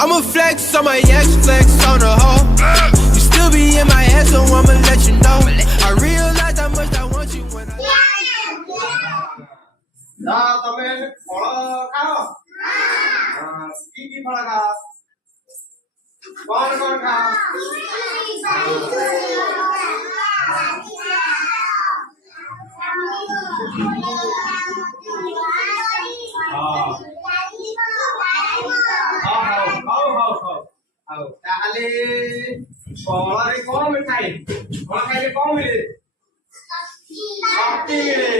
I'ma flex on my ex, flex on the hoe. You still be in my head, so I'ma let you know. I realize how much I want you when I. 자, ତମେ ଫଳ ଖାଅ? କି ଫଳ ଖାଅ? କଣ ଖାଅ? ତାହେଲେ ଫଳରେ କଣ ମିଠାଇ? ଫଳ ଖାଇଲେ କଣ ମିଳେ? ଶକ୍ତି ମିଳେ।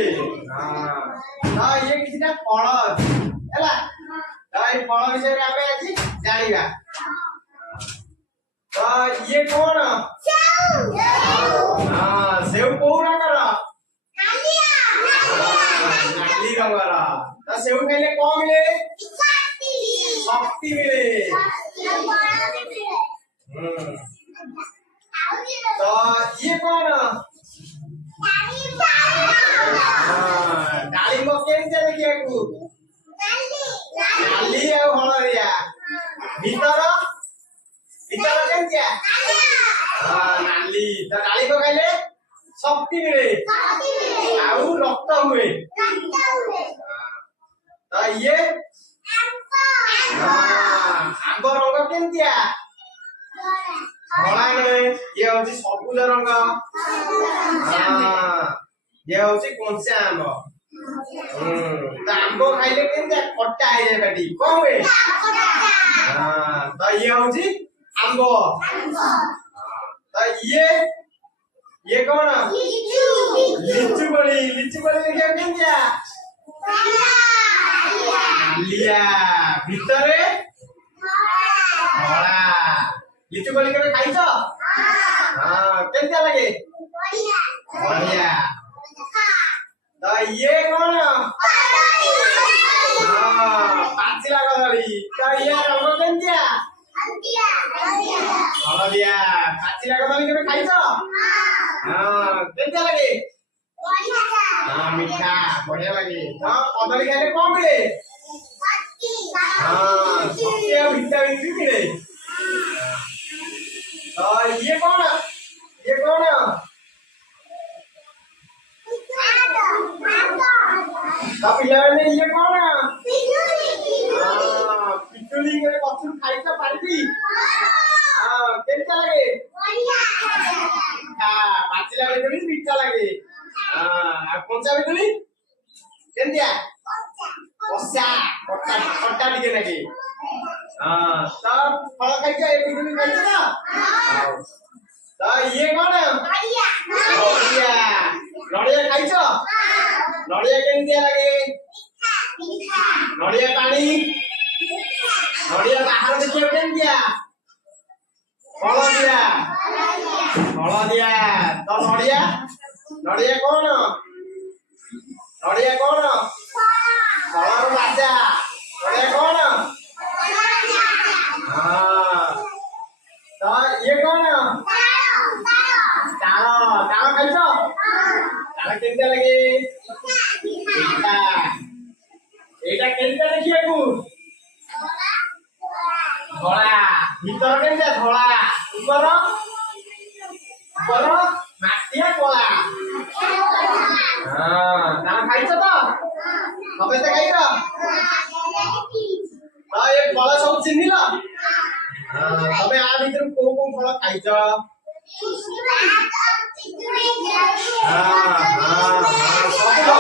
ତ ଇଏ କିଛିଟା ଫଳ ଅଛି ହେଲା। ତ ଏଇ ଫଳ ବିଷୟରେ ଆମେ ଆଜି ଜାଣିବା। ତ ଇଏ କଣ? ସେଉ କୋଉ ରଙ୍ଗର? ନାଲି ରଙ୍ଗର। ତ ସେଉ ଖାଇଲେ କଣ ମିଳେ? ଶକ୍ତି ମିଳେ। ତ ଇଏ କଣ? ଡାଳିମ୍ବ କେମିତିଆ ଦେଖିବାକୁ? ନାଲି ଆଉ ହଳଦିଆ। ଭିତର କେମିତିଆ? ନାଲି। ତ ଡାଳିମ୍ବ ଖାଇଲେ ଶକ୍ତି ମିଳେ ଆଉ ରକ୍ତ ହୁଏ। ତ ଇଏ ଆମ୍ବ ରଙ୍ଗ କେମିତିଆ? ଧଳା ନୁହେଁ, ଇଏ ହଉଛି ସବୁଜ ରଙ୍ଗ। ଇଏ ହଉଛି କଞ୍ଚା ଆମ୍ବ। ତ ଆମ୍ବ ଖାଇଲେ କେମିତିଆ? ଖଟା ହେଇଯାଏ ପାଟି। କଣ ହୁଏ? ତ ଇଏ ହଉଛି ଆମ୍ବ। ତ ଇଏ କଣ? ଲିଚୁ କୋଳି। ଲିଚୁ କୋଳି ଦେଖିବାକୁ କେମିତିଆ? ନାଲିଆ। ଭିତରେ ଧଳା। ଲିଚୁ କୋଳି କେବେ ଖାଇଛ? କେମିତିଆ ଲାଗେ? ବଢିଆ। ତ ଇଏ କଣ? ପାଚିଲା କଦଳୀ। ତ ଇଏ ରଙ୍ଗ କେମିତିଆ? ହଳଦିଆ। ପାଚିଲା କଦଳୀ କେବେ ଖାଇଛ? କେମିତିଆ ଲାଗେ? ମିଠା। ବଢିଆ ଲାଗେ। କଦଳୀ ଖାଇଲେ କଣ ମିଳେ? ଶକ୍ତି ଆଉ ଭିଟାମିନ ବି ମିଳେ। ଇଏ କଣ? ପିଲାମାନେ ଇଏ କଣ? ପିଜୁଳି ଗଛରୁ ଖାଇଛ ପାରିକି? କେମିତା ଲାଗେ? ପାଚିଲା ପିଜୁଳି ମିଠା ଲାଗେ। ଆଉ କଞ୍ଚା ପିଜୁଳି କେମିତିଆ? କଷା। ଖଟା ଟିକେ ଲାଗେ। ତ ଫଳ ଖାଇଛ? ଏ ପିଜୁଳି ଖାଇଛ ନା? ତ ଇଏ କଣ? ନଡ଼ିଆ ଖାଇଛ? ନଡ଼ିଆ କେମିତିଆ ଲାଗେ? ନଡ଼ିଆ ପାଣି। ନଡ଼ିଆ ବାହାର ଦେଖିବାକୁ କେମିତିଆ? ହଳଦିଆ। ତ ନଡ଼ିଆ କଣ? ଫଳର ରାଜା। ନଡ଼ିଆ କଣ? ତ ଇଏ କଣ? ତାଳ ଖାଇଛ? ତାଳ କେମିତିଆ ଲାଗେ? ମିଠା। ଏଇଟା କେମିତିଆ ଦେଖିବାକୁ? ଧଳା। ଭିତର କେମିତିଆ? ଧଳା। ଉପର ମାଟିଆ କଳା। ତାଳ ଖାଇଛ ତ? ସମସ୍ତେ ଖାଇଛ? ଏ ଫଳ ସବୁ ଚିହ୍ନିଲ? ତମେ ଆ ଭିତରୁ କୋଉ ଫଳ ଖାଇଛ?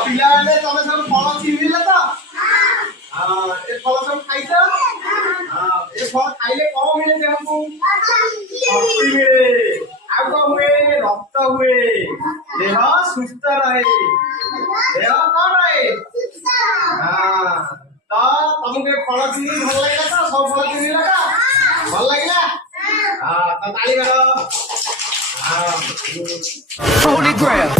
ପିଲାମାନେ ତମେ ସବୁ ଫଳ ଚିହ୍ନିଲ ତ? ଏ ଫଳ ସବୁ ଖାଇଛ? ଏ ଫଳ ଖାଇଲେ କଣ ମିଳେ ଦେହକୁ? ଶକ୍ତି ମିଳେ। ଆଉ କଣ ହୁଏ? ରକ୍ତ ହୁଏ। ଦେହ ସୁସ୍ଥ ରହେ। ଦେହ କଣ ରହେ? ତ ତମକୁ ଏ ଫଳ ଚିହ୍ନି ଭଲ ଲାଗିଲା ତ? ସବୁ ଫଳ ଚିହ୍ନିଲ ତ? ଭଲ ଲାଗିଲା? ତ ତାଳି ମାର। Holy grail.